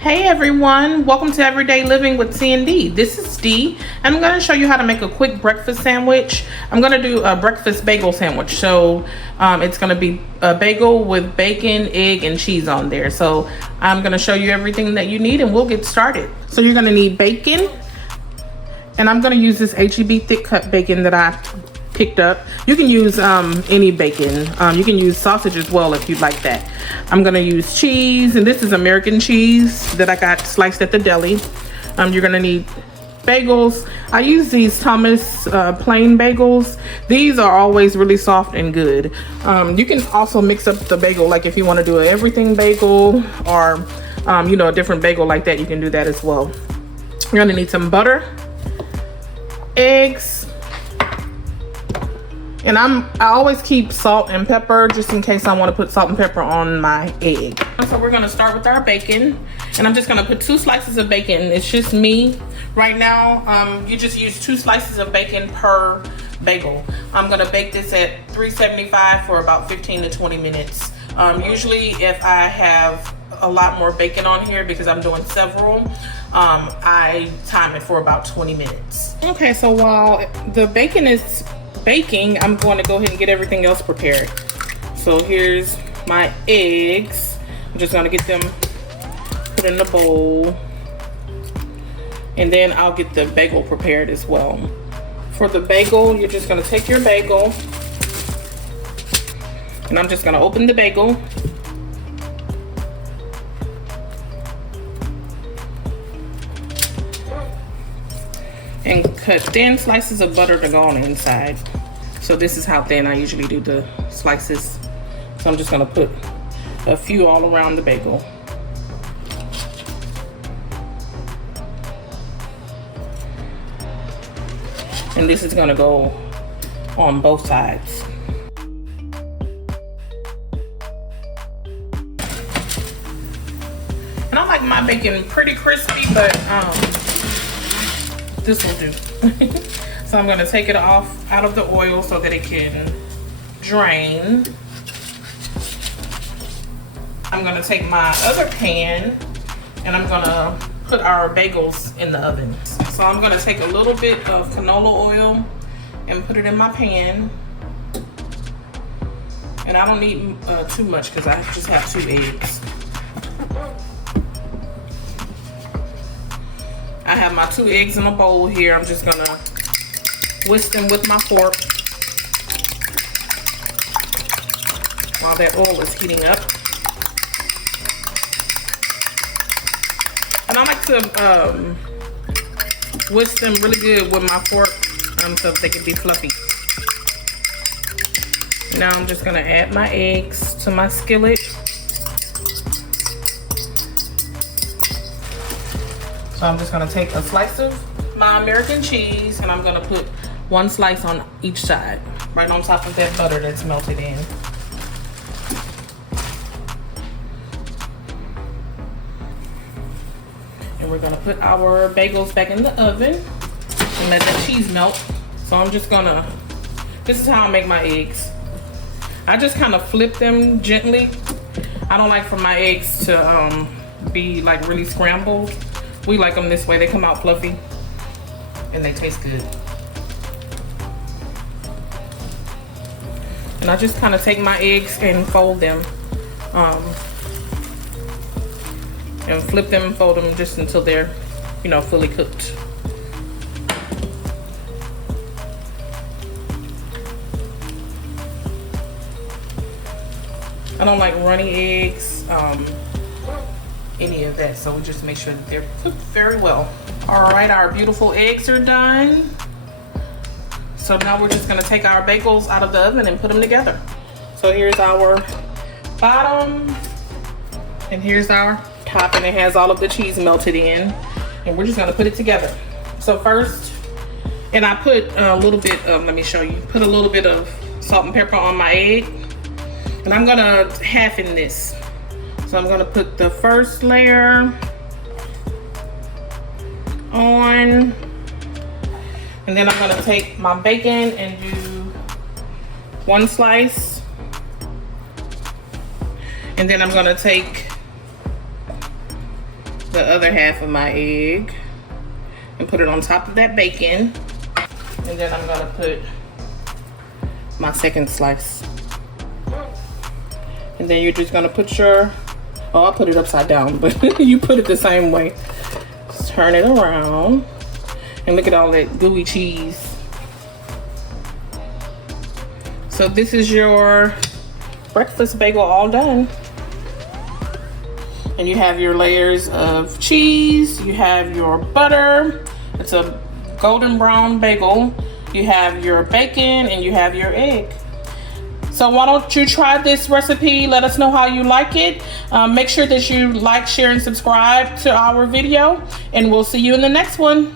Hey everyone, welcome to Everyday Living with C&D. This is Dee, and I'm going to show you how to make a quick breakfast sandwich. I'm going to do a breakfast bagel sandwich. So it's going to be a bagel with bacon, egg, and cheese on there. So I'm going to show you everything that you need and we'll get started. So you're going to need bacon, and I'm going to use this H-E-B thick cut bacon that I picked up. You can use any bacon. You can use sausage as well if you'd like that. I'm gonna use cheese, and this is American cheese that I got sliced at the deli. You're gonna need bagels. I use these Thomas plain bagels. These are always really soft and good. You can also mix up the bagel, like if you want to do an everything bagel or a different bagel like that, you can do that as well. You're gonna need some butter, eggs, and I always keep salt and pepper just in case I want to put salt and pepper on my egg. So we're going to start with our bacon, and I'm just going to put 2 slices of bacon. It's just me right now. You just use 2 slices of bacon per bagel. I'm going to bake this at 375 for about 15 to 20 minutes. Usually if I have a lot more bacon on here because I'm doing several, I time it for about 20 minutes. Okay, so while the bacon is baking, I'm going to go ahead and get everything else prepared. So here's my eggs. I'm just going to get them put in the bowl, and then I'll get the bagel prepared as well. For the bagel, you're just going to take your bagel, and I'm just going to open the bagel, and cut thin slices of butter to go on the inside. So this is how thin I usually do the slices. So I'm just gonna put a few all around the bagel. And this is gonna go on both sides. And I like my bacon pretty crispy, but this will do. So I'm going to take it off out of the oil so that it can drain. I'm going to take my other pan and I'm going to put our bagels in the oven. So I'm going to take a little bit of canola oil and put it in my pan. And I don't need too much because I just have 2 eggs. I have my 2 eggs in a bowl here. I'm just gonna whisk them with my fork while that oil is heating up. And I like to whisk them really good with my fork so they can be fluffy. Now I'm just gonna add my eggs to my skillet. So I'm just gonna take a slice of my American cheese, and I'm gonna put 1 slice on each side, right on top of that butter that's melted in. And we're gonna put our bagels back in the oven and let the cheese melt. So I'm just gonna, this is how I make my eggs. I just kind of flip them gently. I don't like for my eggs to be like really scrambled. We like them this way. They come out fluffy and they taste good. And I just kind of take my eggs and fold them and flip them and fold them just until they're fully cooked. I don't like runny eggs, any of that, so we just make sure that they're cooked very well. All right, our beautiful eggs are done. So now we're just gonna take our bagels out of the oven and put them together. So here's our bottom, and here's our top, and it has all of the cheese melted in, and we're just gonna put it together. So first, and I put a little bit of, let me show you, put a little bit of salt and pepper on my egg, and I'm gonna halfen this. So I'm gonna put the first layer on, and then I'm gonna take my bacon and do 1 slice, and then I'm gonna take the other half of my egg and put it on top of that bacon. And then I'm gonna put my second slice. And then you're just gonna put your, oh, I put it upside down, but you put it the same way. Just turn it around. And look at all that gooey cheese. So this is your breakfast bagel all done. And you have your layers of cheese, you have your butter, it's a golden brown bagel, you have your bacon, and you have your egg. So why don't you try this recipe? Let us know how you like it. Make sure that you like, share, and subscribe to our video, and we'll see you in the next one.